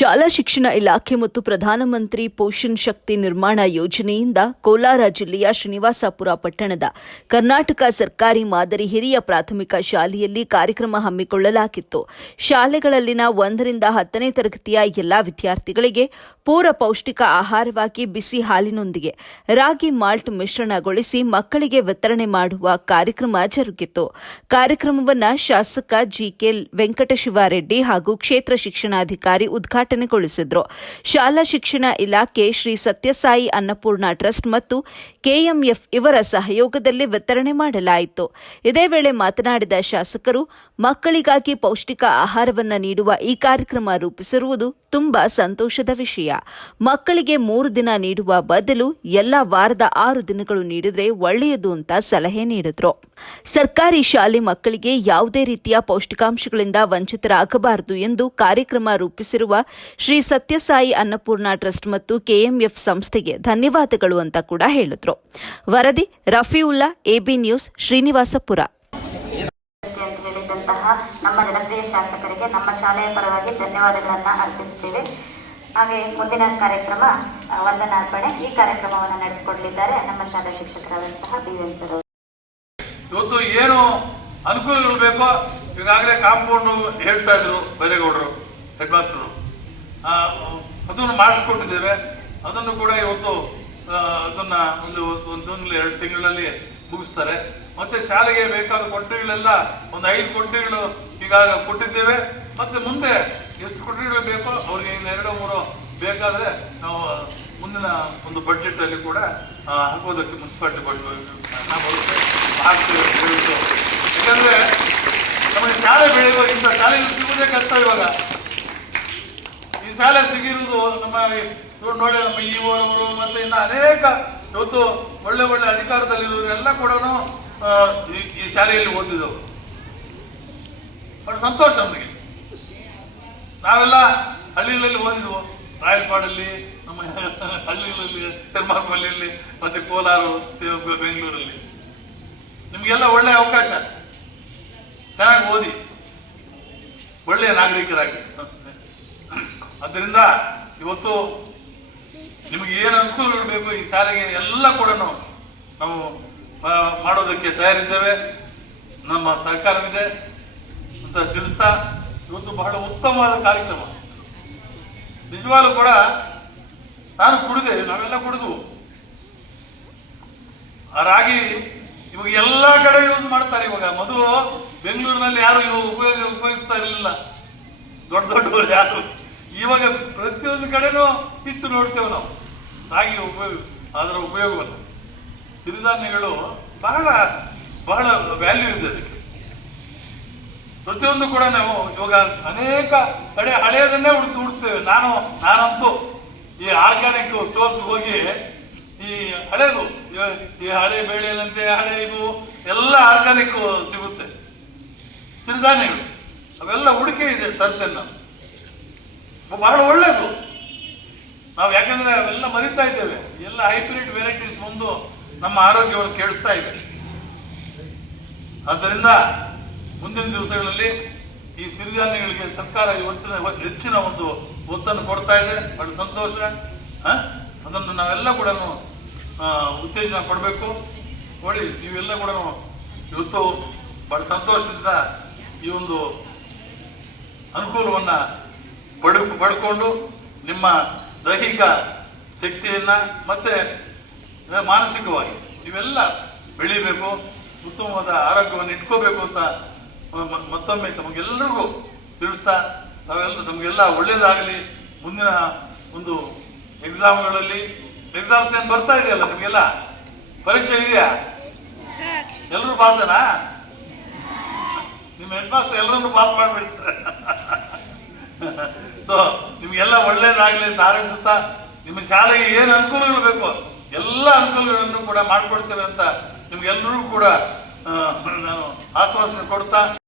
ಶಾಲಾ ಶಿಕ್ಷಣ ಇಲಾಖೆ ಮತ್ತು ಪ್ರಧಾನಮಂತ್ರಿ ಪೋಷಣ್ ಶಕ್ತಿ ನಿರ್ಮಾಣ ಯೋಜನೆಯಿಂದ ಕೋಲಾರ ಜಿಲ್ಲೆಯ ಶ್ರೀನಿವಾಸಪುರ ಪಟ್ಟಣದ ಕರ್ನಾಟಕ ಸರ್ಕಾರಿ ಮಾದರಿ ಹಿರಿಯ ಪ್ರಾಥಮಿಕ ಶಾಲೆಯಲ್ಲಿ ಕಾರ್ಯಕ್ರಮ ಹಮ್ಮಿಕೊಳ್ಳಲಾಗಿತ್ತು. ಶಾಲೆಗಳಲ್ಲಿನ 1ರಿಂದ 10ನೇ ತರಗತಿಯ ಎಲ್ಲಾ ವಿದ್ಯಾರ್ಥಿಗಳಿಗೆ ಪೂರ ಪೌಷ್ಟಿಕ ಆಹಾರವಾಗಿ ಬಿಸಿ ಹಾಲಿನೊಂದಿಗೆ ರಾಗಿ ಮಾಲ್ಟ್ ಮಿಶ್ರಣಗೊಳಿಸಿ ಮಕ್ಕಳಿಗೆ ವಿತರಣೆ ಮಾಡುವ ಕಾರ್ಯಕ್ರಮ ಜರುಗಿತು. ಕಾರ್ಯಕ್ರಮವನ್ನು ಶಾಸಕ ಜಿಕೆ ವೆಂಕಟಶಿವಾರೆಡ್ಡಿ ಹಾಗೂ ಕ್ಷೇತ್ರ ಶಿಕ್ಷಣಾಧಿಕಾರಿ ಉದ್ಘಾಟನೆಗೊಳಿಸಿದರು. ಶಾಲಾ ಶಿಕ್ಷಣ ಇಲಾಖೆ, ಶ್ರೀ ಸತ್ಯಸಾಯಿ ಅನ್ನಪೂರ್ಣ ಟ್ರಸ್ಟ್ ಮತ್ತು ಕೆಎಂಎಫ್ ಇವರ ಸಹಯೋಗದಲ್ಲಿ ವಿತರಣೆ ಮಾಡಲಾಯಿತು. ಇದೇ ವೇಳೆ ಮಾತನಾಡಿದ ಶಾಸಕರು, ಮಕ್ಕಳಿಗಾಗಿ ಪೌಷ್ಟಿಕ ಆಹಾರವನ್ನು ನೀಡುವ ಈ ಕಾರ್ಯಕ್ರಮ ರೂಪಿಸಿರುವುದು ತುಂಬಾ ಸಂತೋಷದ ವಿಷಯ. ಮಕ್ಕಳಿಗೆ 3 ದಿನ ನೀಡುವ ಬದಲು ಎಲ್ಲ ವಾರದ 6 ದಿನಗಳು ನೀಡಿದರೆ ಒಳ್ಳೆಯದು ಅಂತ ಸಲಹೆ ನೀಡಿದರು. ಸರ್ಕಾರಿ ಶಾಲೆ ಮಕ್ಕಳಿಗೆ ಯಾವುದೇ ರೀತಿಯ ಪೌಷ್ಟಿಕಾಂಶಗಳಿಂದ ವಂಚಿತರಾಗಬಾರದು ಎಂದು ಕಾರ್ಯಕ್ರಮ ರೂಪಿಸಿರುವ ಶ್ರೀ ಸತ್ಯಸಾಯಿ ಅನ್ನಪೂರ್ಣ ಟ್ರಸ್ಟ್ ಮತ್ತು ಕೆಎಂಎಫ್ ಸಂಸ್ಥೆಗೆ ಧನ್ಯವಾದಗಳು ಅಂತ ಕೂಡ ಹೇಳಿದ್ರು. ವರದಿ ರಫೀವುಲ್ಲಾ, ಎಬಿ ನ್ಯೂಸ್, ಶ್ರೀನಿವಾಸಪುರ. ನಮ್ಮ ಜನಪ್ರಿಯ ಶಾಸಕರಿಗೆ ನಮ್ಮ ಶಾಲೆಯ ಪರವಾಗಿ ಧನ್ಯವಾದಗಳನ್ನು ಅರ್ಪಿಸುತ್ತೇವೆ. ಹಾಗೆ ಮುಂದಿನ ಕಾರ್ಯಕ್ರಮ ವಂದನಾರ್ಪಣೆ. ಈ ಕಾರ್ಯಕ್ರಮವನ್ನು ನಡೆಸಿಕೊಡಲಿದ್ದಾರೆ ನಮ್ಮ ಶಾಲಾ ಶಿಕ್ಷಕರಾದಂತಹ ಬಿಎನ್ ಸರ್ ಅವರು. ಇವತ್ತು ಏನು ಅನುಕೂಲಗಳು ಬೇಕೋ ಈಗಾಗಲೇ ಕಾಂಪೌಂಡು ಹೇಳ್ತಾ ಇದ್ರು ಬೈರೇಗೌಡರು, ಹೆಡ್ ಮಾಸ್ಟರು, ಅದನ್ನು ಮಾಡಿಸ್ಕೊಟ್ಟಿದ್ದೇವೆ. ಅದನ್ನು ಕೂಡ ಇವತ್ತು ಅದನ್ನ ಒಂದು 1-2 ತಿಂಗಳಲ್ಲಿ ಮುಗಿಸ್ತಾರೆ. ಮತ್ತೆ ಶಾಲೆಗೆ ಬೇಕಾದ ಕೊಠಡಿಗಳೆಲ್ಲ ಒಂದು 5 ಕೊಠಡಿಗಳು ಈಗಾಗ ಕೊಟ್ಟಿದ್ದೇವೆ. ಮತ್ತೆ ಮುಂದೆ ಎಷ್ಟು ಕೊಠಡಿಗಳು ಬೇಕೋ ಅವ್ರಿಗೆ 2-3 ಬೇಕಾದರೆ ನಾವು ಮುಂದಿನ ಒಂದು ಬಡ್ಜೆಟ್ ಅಲ್ಲಿ ಕೂಡ ಹಾಕೋದಕ್ಕೆ ಮುನ್ಸಿಪಾಲಿಟಿ ಬರುತ್ತೆ ಹಾಕ್ತೇವೆ. ಯಾಕಂದ್ರೆ ನಮಗೆ ಶಾಲೆ ಬೆಳೆಯುವ ಇಂಥ ಶಾಲೆಗಳು ಸಿಗುವುದೇ ಕಷ್ಟ. ಇವಾಗ ಈ ಶಾಲೆ ಸಿಗಿರುವುದು ನಮ್ಮ ನೋಡಿ ನಮ್ಮ ಇವರು ಮತ್ತೆ ಇನ್ನು ಅನೇಕ ಇವತ್ತು ಒಳ್ಳೆ ಅಧಿಕಾರದಲ್ಲಿರುವವರೆಲ್ಲ ಕೂಡ ಈ ಶಾಲೆಯಲ್ಲಿ ಓದಿದವರು. ಬಟ್ ಸಂತೋಷ ನಮಗೆ. ನಾವೆಲ್ಲ ಹಳ್ಳಿಗಳಲ್ಲಿ ಓದಿದ್ವು, ರಾಯಲಪಾಡಲ್ಲಿ, ನಮ್ಮ ಹಳ್ಳಿಗಳಲ್ಲಿ, ತಿರುಮಲಪಲ್ಲಿಯಲ್ಲಿ, ಮತ್ತೆ ಕೋಲಾರ, ಬೆಂಗಳೂರಲ್ಲಿ. ನಿಮಗೆಲ್ಲ ಒಳ್ಳೆಯ ಅವಕಾಶ, ಚೆನ್ನಾಗಿ ಓದಿ ಒಳ್ಳೆಯ ನಾಗರಿಕರಾಗಿ. ಆದ್ದರಿಂದ ಇವತ್ತು ನಿಮಗೆ ಏನು ಅನುಕೂಲಗಳು ಬೇಕು ಈ ಶಾಲೆಗೆ ಎಲ್ಲ ಕೂಡ ನಾವು ಮಾಡೋದಕ್ಕೆ ತಯಾರಿದ್ದೇವೆ. ನಮ್ಮ ಸಹಕಾರವಿದೆ ಅಂತ ತಿಳಿಸ್ತಾ, ಇವತ್ತು ಬಹಳ ಉತ್ತಮವಾದ ಕಾರ್ಯಕ್ರಮ. ನಿಜವಾಗ್ಲೂ ಕೂಡ ನಾನು ಕುಡಿದೆ, ನಾವೆಲ್ಲ ಕುಡಿದ್ವು. ಆ ರಾಗಿ ಇವಾಗ ಎಲ್ಲ ಕಡೆ ಯೂಸ್ ಮಾಡ್ತಾರೆ. ಇವಾಗ ಮೊದಲು ಬೆಂಗಳೂರಿನಲ್ಲಿ ಯಾರು ಉಪಯೋಗಿಸ್ತಾ ಇರಲಿಲ್ಲ, ದೊಡ್ಡವರು ಯಾರು. ಇವಾಗ ಪ್ರತಿಯೊಂದು ಕಡೆನೂ ಇಟ್ಟು ನೋಡ್ತೇವೆ ನಾವು ರಾಗಿ ಅದರ ಉಪಯೋಗವನ್ನು. ಸಿರಿಧಾನ್ಯಗಳು ಬಹಳ ವ್ಯಾಲ್ಯೂ ಇದೆ ಅದಕ್ಕೆ. ಪ್ರತಿಯೊಂದು ಕೂಡ ನಾವು ಇವಾಗ ಅನೇಕ ಕಡೆ ಹಳೆಯದನ್ನೇ ಹುಡುಕ್ತೇವೆ. ನಾನಂತೂ ಈ ಆರ್ಗ್ಯಾನಿಕ್ ಸ್ಟೋರ್ಸ್ ಹೋಗಿ ಈ ಹಳೇದು, ಈ ಹಳೆ ಬೇಳೆನಂತೆ ಹಳೆ ಇವು ಎಲ್ಲ ಆರ್ಗ್ಯಾನಿಕ್ ಸಿಗುತ್ತೆ. ಸಿರಿಧಾನ್ಯಗಳು ಅವೆಲ್ಲ ಹುಡುಕಿ ಇದೆ, ತರ್ತೇನೆ ನಾವು. ಬಹಳ ಒಳ್ಳೇದು. ನಾವು ಯಾಕಂದ್ರೆ ಅವೆಲ್ಲ ಮರಿತಾ ಇದ್ದೇವೆ. ಎಲ್ಲ ಹೈಬ್ರಿಡ್ ವೆರೈಟೀಸ್ ಬಂದು ನಮ್ಮ ಆರೋಗ್ಯವನ್ನು ಕೆಡಿಸ್ತಾ ಇವೆ. ಆದ್ದರಿಂದ ಮುಂದಿನ ದಿವಸಗಳಲ್ಲಿ ಈ ಸಿರಿಧಾನ್ಯಗಳಿಗೆ ಸರ್ಕಾರ ಹೆಚ್ಚಿನ ಒಂದು ಒತ್ತನ್ನು ಕೊಡ್ತಾ ಇದೆ. ಬಹಳ ಸಂತೋಷ. ಅದನ್ನು ನಾವೆಲ್ಲ ಕೂಡ ಉತ್ತೇಜನ ಕೊಡಬೇಕು. ನೋಡಿ, ನೀವೆಲ್ಲ ಕೂಡ ಇವತ್ತು ಬಹಳ ಸಂತೋಷದಿಂದ ಈ ಒಂದು ಅನುಕೂಲವನ್ನು ಪಡ್ಕೊಂಡು ನಿಮ್ಮ ದೈಹಿಕ ಶಕ್ತಿಯನ್ನು ಮತ್ತೆ ಮಾನಸಿಕವಾಗಿ ಇವೆಲ್ಲ ಬೆಳಿಬೇಕು, ಉತ್ತಮವಾದ ಆರೋಗ್ಯವನ್ನು ಇಟ್ಕೋಬೇಕು ಅಂತ ಮತ್ತೊಮ್ಮೆ ತಮಗೆಲ್ಲರಿಗೂ ತಿಳಿಸ್ತಾ, ನಮಗೆಲ್ಲ ಒಳ್ಳೇದಾಗಲಿ. ಮುಂದಿನ ಒಂದು ಎಕ್ಸಾಮ್ಸ್ ಏನು ಬರ್ತಾ ಇದೆಯಲ್ಲ, ನಿಮಗೆಲ್ಲ ಪರೀಕ್ಷೆ ಇದೆಯಾ? ಎಲ್ಲರೂ ಪಾಸನಾ? ನಿಮ್ಮ ಹೆಡ್ ಮಾಸ್ಟರ್ ಎಲ್ಲರನ್ನೂ ಪಾಸ್ ಮಾಡಿಬಿಡ್ತಾರೆ. ನಿಮ್ಗೆಲ್ಲ ಒಳ್ಳೇದಾಗಲಿ ಅಂತ ಹಾರೈಸುತ್ತಾ, ನಿಮ್ಮ ಶಾಲೆಗೆ ಏನು ಅನುಕೂಲಗಳು ಬೇಕು ಎಲ್ಲ ಅನುಕೂಲಗಳನ್ನು ಕೂಡ ಮಾಡಿಕೊಡ್ತೇವೆ ಅಂತ ನಿಮ್ಗೆಲ್ಲರೂ ಕೂಡ ನಾನು ಆಶ್ವಾಸನೆ ಕೊಡ್ತಾ